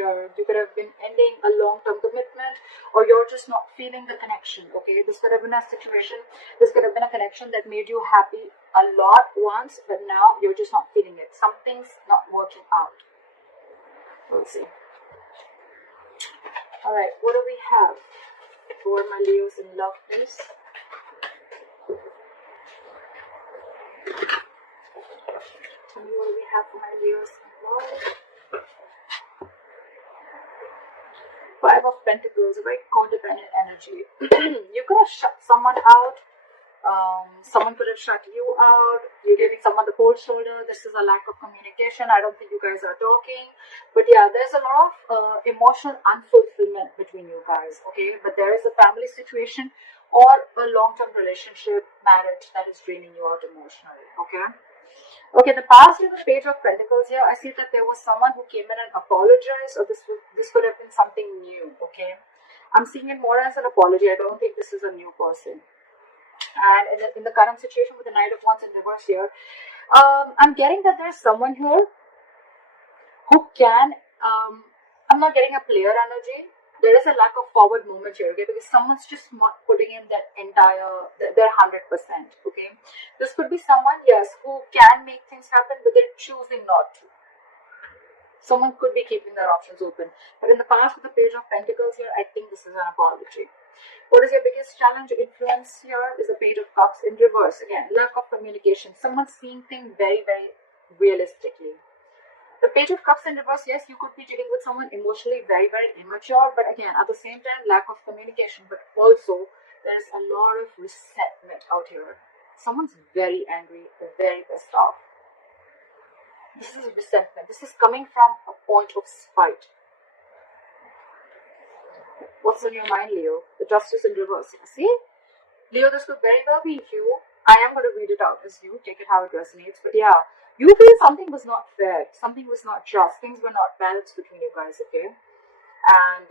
here. You could have been ending a long-term commitment, or you're just not feeling the connection, okay? This could have been a situation, this could have been a connection that made you happy a lot once, but now you're just not feeling it. Something's not working out. We'll see. Alright, what do we have for my Leos in love, please? Tell me what do we have for my Leos in love? Five of Pentacles, a very codependent energy. You could have shut someone out. Someone could have shut you out. You're giving someone the cold shoulder. This is a lack of communication. I don't think you guys are talking. But yeah, there's a lot of emotional unfulfillment between you guys, okay? But there is a family situation or a long-term relationship, marriage that is draining you out emotionally, okay? Okay, the past is the Page of Pentacles here. I see that there was someone who came in and apologized, or this could have been something new, okay? I'm seeing it more as an apology. I don't think this is a new person. And in the current situation with the Knight of Wands in reverse here, I'm getting that there's someone here who can, I'm not getting a player energy. There is a lack of forward movement here, okay, because someone's just not putting in that entire, their 100%, okay. This could be someone, yes, who can make things happen, but they're choosing not to. Someone could be keeping their options open. But in the past with the Page of Pentacles here, I think this is an apology. What is your biggest challenge or influence here is the Page of Cups in reverse. Again, lack of communication. Someone's seeing things very, very realistically. The Page of Cups in reverse, yes, you could be dealing with someone emotionally very, very immature, but again, at the same time, lack of communication, but also there's a lot of resentment out here. Someone's very angry, very pissed off. This is resentment. This is coming from a point of spite. What's on your mind, Leo? The Justice in reverse. See? Leo, this could very well be you. I am going to read it out as you. Take it how it resonates. But yeah, you feel something was not fair. Something was not just. Things were not balanced between you guys, okay? And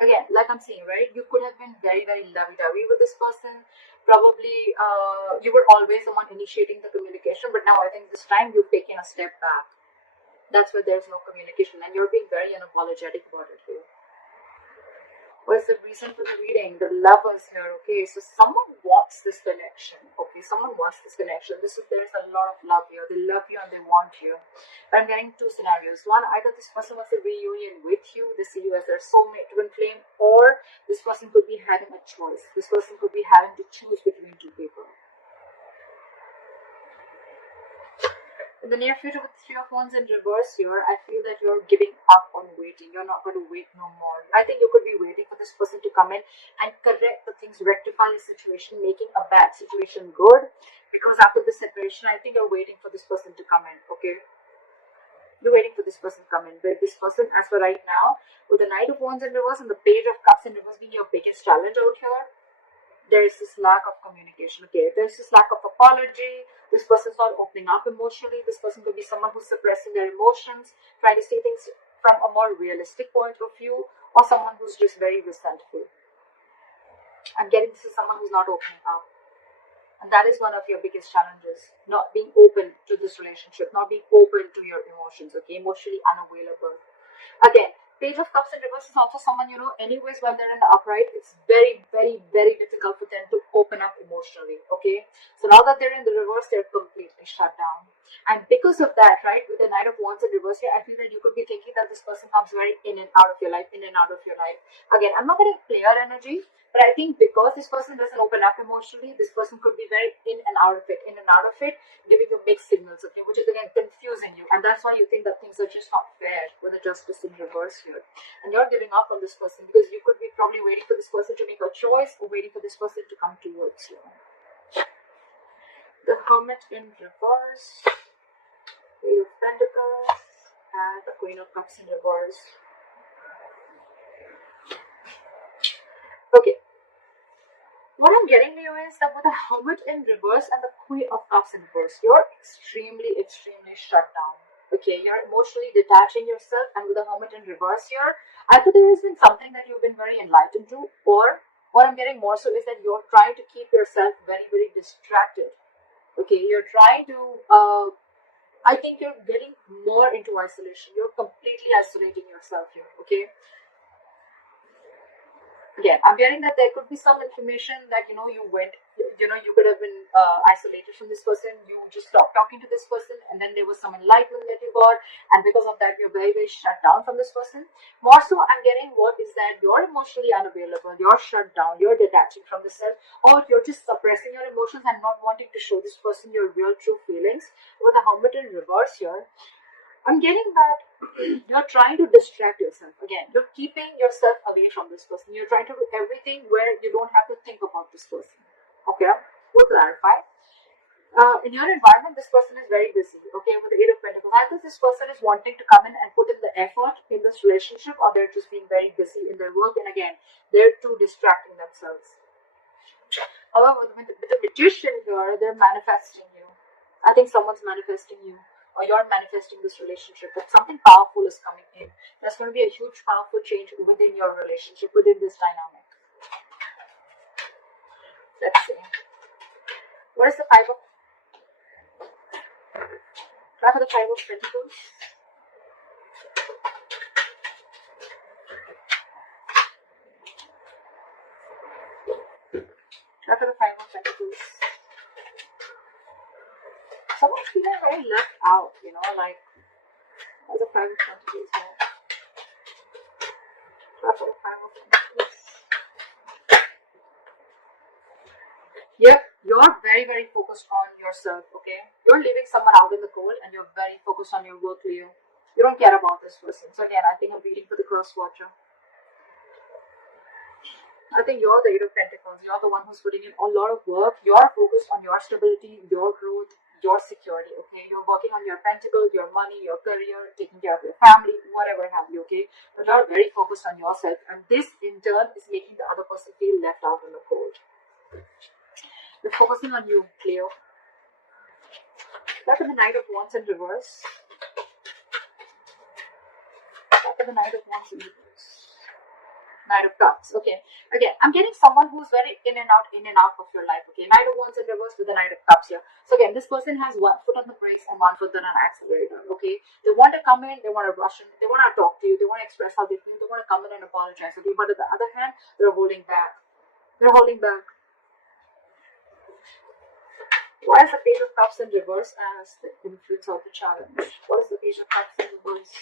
again, like I'm saying, right? You could have been very, very lovey-dovey with this person. Probably you were always the one initiating the communication. But now I think this time you've taken a step back. That's where there's no communication. And you're being very unapologetic about it here. What's the reason for the reading? The Lovers here, okay? So someone wants this connection, okay? Someone wants this connection. There's a lot of love here. They love you and they want you. But I'm getting two scenarios. One, either this person wants a reunion with you. They see you as their soulmate, twin flame, or this person could be having a choice. This person could be having to choose between two people. In the near future with the Three of Wands in reverse here, I feel that you're giving up on waiting. You're not going to wait no more. I think you could be waiting for this person to come in and correct the things, rectify the situation, making a bad situation good. Because after the separation, I think you're waiting for this person to come in, okay? You're waiting for this person to come in. But this person, as for right now, with the Knight of Wands in reverse and the Page of Cups in reverse being your biggest challenge out here, there is this lack of communication, okay? There's this lack of apology. This person's not opening up emotionally. This person could be someone who's suppressing their emotions, trying to see things from a more realistic point of view, or someone who's just very resentful. I'm getting this is someone who's not opening up. And that is one of your biggest challenges. Not being open to this relationship, not being open to your emotions, okay? Emotionally unavailable. Again, Page of Cups in reverse is also someone, you know, anyways, when they're in the upright, it's very, very, very difficult for them to open up emotionally, okay? So now that they're in the reverse, they're completely shut down. And because of that, right, with the Knight of Wands in reverse here, I feel that you could be thinking that this person comes very in and out of your life, in and out of your life. Again, I'm not getting player energy, but I think because this person doesn't open up emotionally, this person could be very in and out of it, giving you mixed signals, okay, which is again confusing you. And that's why you think that things are just not fair with the Justice in reverse here. And you're giving up on this person because you could be probably waiting for this person to make a choice or waiting for this person to come towards you. The Hermit in reverse, Eight of Pentacles, and the Queen of Cups in reverse. Okay. What I'm getting here is that with the Hermit in reverse and the Queen of Cups in reverse, you're extremely, extremely shut down. Okay, you're emotionally detaching yourself, and with the Hermit in reverse here, either there has been something that you've been very enlightened to, or what I'm getting more so is that you're trying to keep yourself very, very distracted. Okay, you're trying to I think you're getting more into isolation. You're completely isolating yourself here, okay? Again, I'm getting that there could be some information that you went, you could have been isolated from this person. You just stopped talking to this person, and then there was some enlightenment that you got, and because of that, you're very, very shut down from this person. More so, I'm getting what is that you're emotionally unavailable, you're shut down, you're detaching from the self, or you're just suppressing your emotions and not wanting to show this person your real, true feelings. With the Hermit in reverse here, I'm getting that you're trying to distract yourself. Again, you're keeping yourself away from this person. You're trying to do everything where you don't have to think about this person. Okay, we'll clarify. In your environment, this person is very busy. Okay, with the Eight of Pentacles, either this person is wanting to come in and put in the effort in this relationship, or they're just being very busy in their work. And again, they're too distracting themselves. However, with the Magician here, they're manifesting you. I think someone's manifesting you, or you're manifesting this relationship, that something powerful is coming in. There's going to be a huge, powerful change within your relationship, within this dynamic. Let's see. What is the Five of... Try for the Five of Pentacles. Try for the Five of Pentacles. Someone's feeling very left out, like, as a Five of Pentacles here. Try for the Five of Pentacles. Yep, you're very, very focused on yourself, okay? You're leaving someone out in the cold and you're very focused on your work, Leo. You don't care about this person. So again, I think I'm reading for the cross watcher. I think you're the Eight of Pentacles. You're the one who's putting in a lot of work. You're focused on your stability, your growth, your security, okay? You're working on your pentacles, your money, your career, taking care of your family, whatever have you, okay? But you're very focused on yourself. And this, in turn, is making the other person feel left out in the cold. We're focusing on you, Leo. Look at the Knight of Wands in reverse. Look at the Knight of Wands in reverse. Knight of Cups. Okay. Again, I'm getting someone who's very in and out of your life. Okay. Knight of Wands in reverse with the Knight of Cups here. So again, this person has one foot on the brakes and one foot on an accelerator. Okay. They want to come in, they want to rush in, they want to talk to you, they want to express how they feel, they want to come in and apologize. Okay. But on the other hand, they're holding back. They're holding back. Why is the Page of Cups in reverse as the influence of the challenge? What is the Page of Cups in reverse?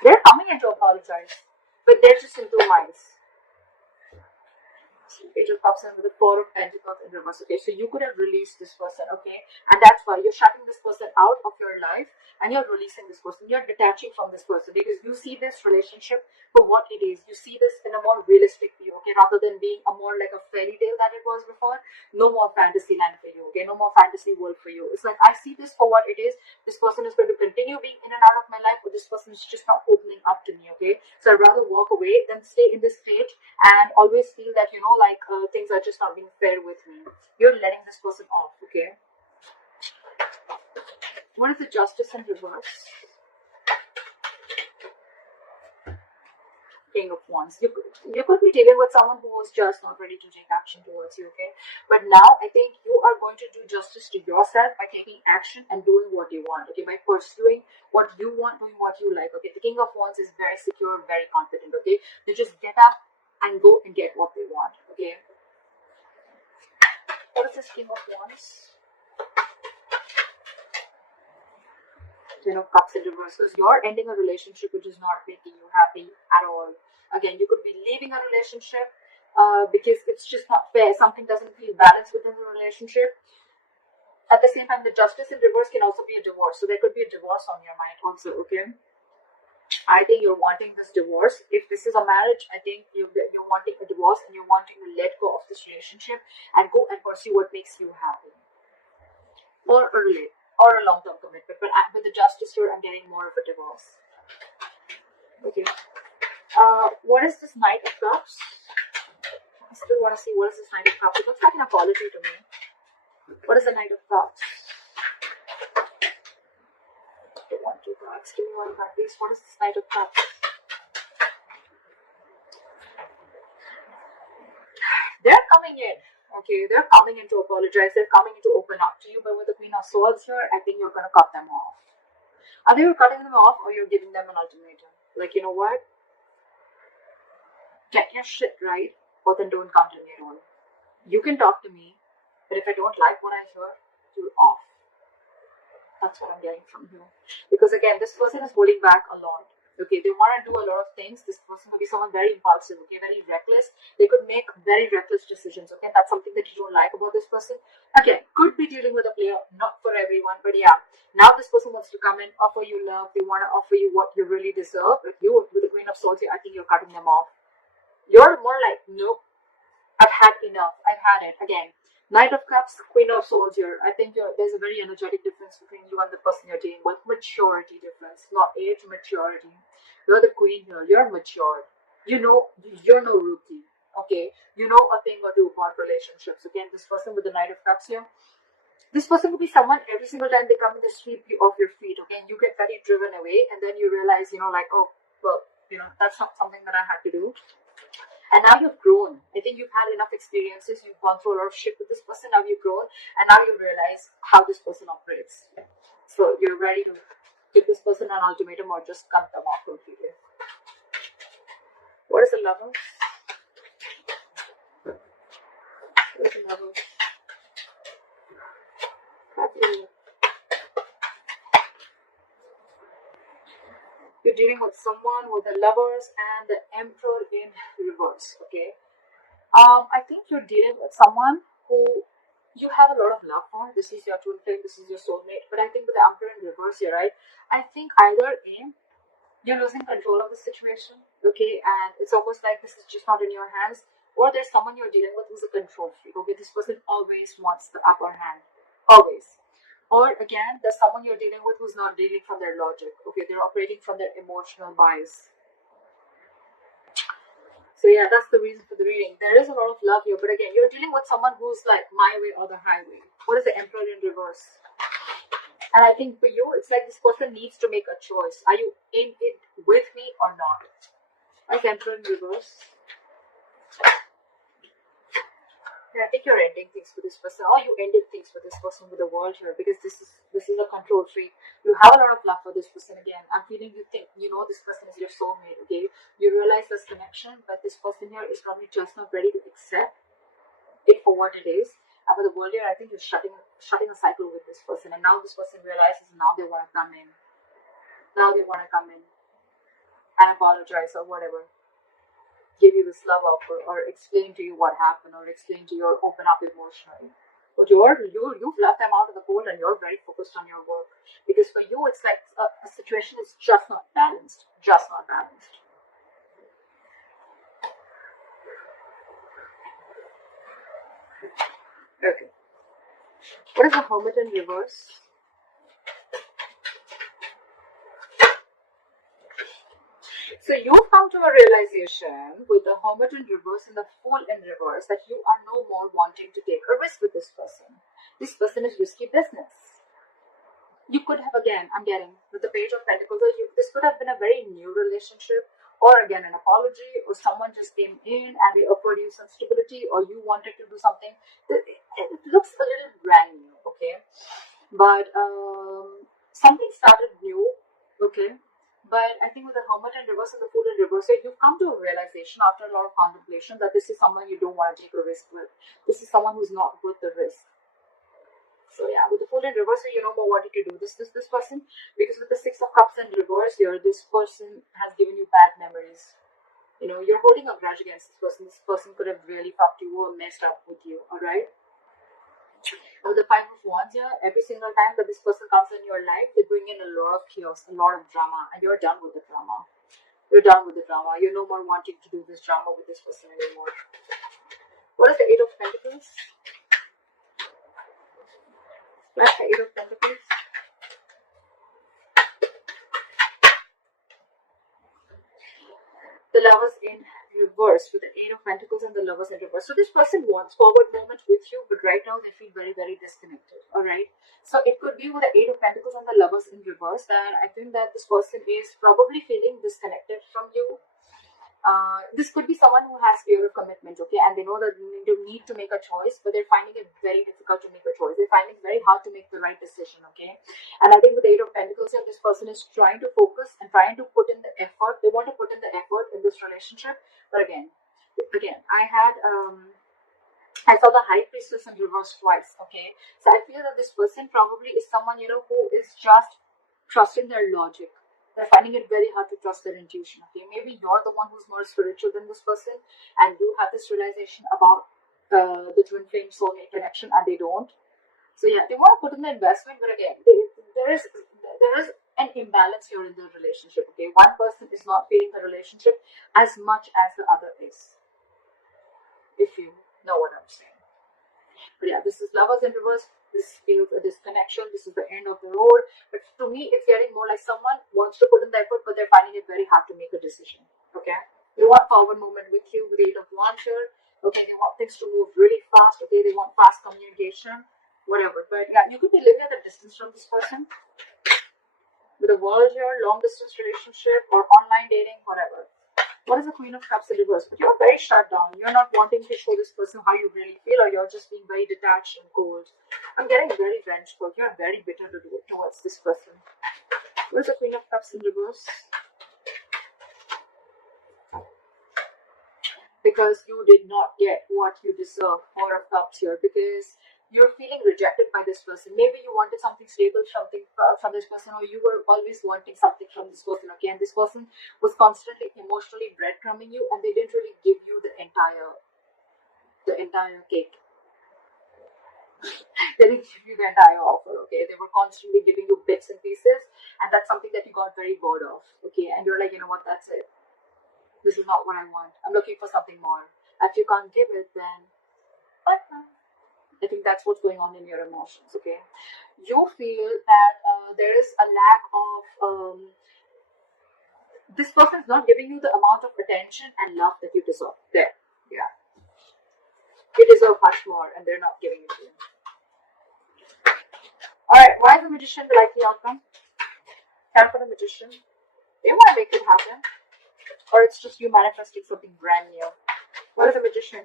They're coming in to apologize, but they're just in two minds. Page of Cups and with the Four of Pentacles in reverse. Okay, so you could have released this person, okay, and that's why you're shutting this person out of your life and you're releasing this person. You're detaching from this person because you see this relationship for what it is. You see this in a more realistic view, okay, rather than being a more like a fairy tale that it was before. No more fantasy land for you, okay, no more fantasy world for you. It's like, I see this for what it is. This person is going to continue being in and out of my life, but this person is just not opening up to me, okay. So I'd rather walk away than stay in this stage and always feel that, things are just not being fair with me. You're letting this person off, okay. What is the Justice in reverse? King of Wands. You could be dealing with someone who was just not ready to take action towards you, okay? But now I think you are going to do justice to yourself by taking action and doing what you want, okay? By pursuing what you want, doing what you like, okay? The King of Wands is very secure, very confident, okay? They just get up and go and get what they want, okay? What is this King of Wands? Ten of Cups in reverse. Because you're ending a relationship which is not making you happy at all. Again, you could be leaving a relationship because it's just not fair. Something doesn't feel balanced within the relationship. At the same time, the Justice in reverse can also be a divorce. So there could be a divorce on your mind also, okay? I think you're wanting this divorce. If this is a marriage, I think you're wanting a divorce and you're wanting to let go of this relationship and go and pursue what makes you happy. Or a long-term commitment. But with the Justice here, I'm getting more of a divorce. Okay. What is this Knight of Cups? I still want to see what is this Knight of Cups. It looks like an apology to me. What is the Knight of Cups? One, two cards. Give me one card, please. What is this Knight of Cups? They're coming in. Okay, they're coming in to apologize. They're coming in to open up to you. But with the Queen of Swords here, I think you're going to cut them off. Either you're cutting them off or you're giving them an ultimatum. Like, you know what? Get your shit right, or then don't come to me at all. You can talk to me, but if I don't like what I hear, you're off. That's what I'm getting from here. Because again, this person is holding back a lot. Okay, they want to do a lot of things. This person could be someone very impulsive, okay, very reckless. They could make very reckless decisions, okay? That's something that you don't like about this person. Again, could be dealing with a player, not for everyone, but yeah. Now this person wants to come in, offer you love. They want to offer you what you really deserve. If you, with the Queen of Swords here, I think you're cutting them off. You're more like, nope, I've had enough. I've had it. Again, Knight of Cups, Queen of Swords here. I think there's a very energetic difference between you and the person you're dealing with. Maturity difference, not age, maturity. You're the queen here. You're matured. You know, you're no rookie. Okay? You know a thing or two about relationships. Again, this person with the Knight of Cups here. This person will be someone every single time they come in, they sweep you off your feet. Okay? And you get very driven away, and then you realize, like, oh, well, that's not something that I had to do. And now you've grown. I think you've had enough experiences. You've gone through a lot of shit with this person. Now you've grown. And now you realize how this person operates. So you're ready to give this person an ultimatum or just cut them off completely. What is the Lovers? What is the Lovers? You're dealing with someone with the Lovers and the Emperor in reverse, okay? I think you're dealing with someone who you have a lot of love for. This is your twin flame, this is your soulmate. But I think with the Emperor in reverse here, right? I think either you're losing control of the situation, okay? And it's almost like this is just not in your hands. Or there's someone you're dealing with who's a control freak, okay? This person always wants the upper hand. Always. Or again, there's someone you're dealing with who's not dealing from their logic. Okay, they're operating from their emotional bias. So yeah, that's the reason for the reading. There is a lot of love here, but again, you're dealing with someone who's like my way or the highway. What is the Emperor in reverse? And I think for you, it's like this person needs to make a choice. Are you in it with me or not? Like Emperor in reverse. Yeah, I think you're ending things with this person, or you ended things with this person with the World here, because this is a control freak. You have a lot of love for this person. Again, I'm feeling you think this person is your soulmate. Okay, you realize this connection, but this person here is probably just not ready to accept it for what it is. And for the World here, I think you're shutting a cycle with this person, and now this person realizes now they want to come in. Now they want to come in and apologize or whatever. Give you this love offer or explain to you what happened or explain to you or open up emotionally. But you've left them out of the cold and you're very focused on your work. Because for you, it's like a situation is just not balanced. Just not balanced. Okay. What is the Hermit in reverse? So you've come to a realization with the Hermit in reverse and the Fool in reverse that you are no more wanting to take a risk with this person. This person is risky business. You could have, again, I'm getting with the Page of Pentacles, this could have been a very new relationship, or again an apology, or someone just came in and they offered you some stability, or you wanted to do something. It looks a little brand new, okay? But something started new, okay? But I think with the Hermit in reverse and the Fool in reverse, you've come to a realization after a lot of contemplation that this is someone you don't want to take a risk with. This is someone who's not worth the risk. So yeah, with the Fool in reverse, you know more what you do. This person, because with the Six of Cups in reverse here, this person has given you bad memories. You're holding a grudge against this person. This person could have really fucked you or messed up with you, alright? With the Five of Wands here, every single time that this person comes in your life, they bring in a lot of chaos, a lot of drama, and you're done with the drama. You're done with the drama. You're no more wanting to do this drama with this person anymore. What is the Eight of Pentacles? That's the Eight of Pentacles. The Lovers in reverse, with the Eight of Pentacles and the Lovers in reverse. So this person wants forward movement with you, but right now they feel very, very disconnected. Alright. So it could be with the Eight of Pentacles and the Lovers in reverse that I think that this person is probably feeling disconnected from you. This could be someone who has fear of commitment, okay, and they know that they need to make a choice, but they're finding it very difficult to make a choice. They're finding it very hard to make the right decision, okay. And I think with the Eight of Pentacles here, this person is trying to focus and trying to put in the effort. They want to put in the effort in this relationship, but again, I saw the High Priestess in reverse twice, okay. So I feel that this person probably is someone, you know, who is just trusting their logic. They're finding it very hard to trust their intuition, okay. Maybe you're the one who's more spiritual than this person, and you have this realization about the twin flame soulmate connection, and they don't. So yeah, they want to put in the investment, but again, there is an imbalance here in the relationship, okay. One person is not feeling the relationship as much as the other is, if you know what I'm saying. But yeah, this is Lovers in reverse. This feels a disconnection. This is the end of the road. But to me, it's getting more like someone wants to put in the effort, but they're finding it very hard to make a decision. Okay? They want forward movement with you with the Eight of Wands here. Okay, they want things to move really fast. Okay, they want fast communication, whatever. But yeah, you could be living at a distance from this person. With a World here, long distance relationship or online dating, whatever. What is the Queen of Cups in reverse? But you're very shut down. You're not wanting to show this person how you really feel, or you're just being very detached and cold. I'm getting very vengeful. You're very bitter towards this person. What is the Queen of Cups in reverse? Because you did not get what you deserve. Four of Cups here. Because you're feeling rejected by this person. Maybe you wanted something stable, something from this person, or you were always wanting something from this person, okay? And this person was constantly emotionally breadcrumbing you, and they didn't really give you the entire cake. They didn't give you the entire offer, okay? They were constantly giving you bits and pieces, and that's something that you got very bored of, okay? And you're like, you know what, that's it. This is not what I want. I'm looking for something more. If you can't give it, then I think that's what's going on in your emotions, okay? You feel that there is a lack of, this person is not giving you the amount of attention and love that you deserve. There, yeah. You deserve much more, and they're not giving it to you. Alright, why is the Magician the likely outcome? Time for the Magician. They want to make it happen. Or it's just you manifesting something brand new. What is the Magician?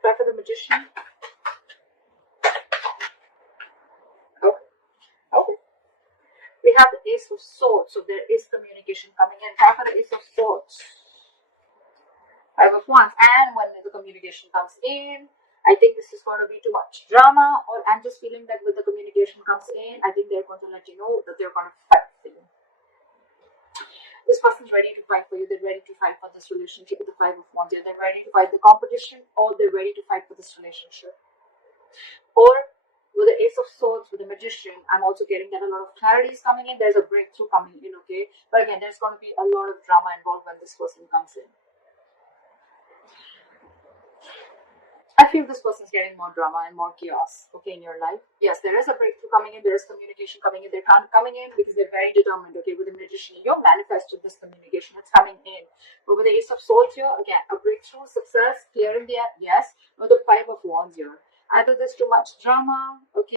Try for the Magician. Okay. We have the Ace of Swords, so there is communication coming in. Try for the Ace of Swords. Five of Wands. And when the communication comes in, I think this is going to be too much drama. Or I'm just feeling that when the communication comes in, I think they're going to let you know that they're going to fight for you. This person's ready to fight for you. They're ready to fight for this relationship with the Five of Wands. They're ready to fight the competition, or they're ready to fight for this relationship. Or with the Ace of Swords, with the Magician, I'm also getting that a lot of clarity is coming in. There's a breakthrough coming in, okay? But again, there's going to be a lot of drama involved when this person comes in. I feel this person's getting more drama and more chaos, okay, in your life. Yes, there is a breakthrough coming in. There is communication coming in. They're coming in because they're very determined, okay. With the Magician, you're manifested this communication. It's coming in. But with the Ace of Swords here, again, a breakthrough, success, clearing the air, yes. With the Five of Wands here, either there's too much drama, okay.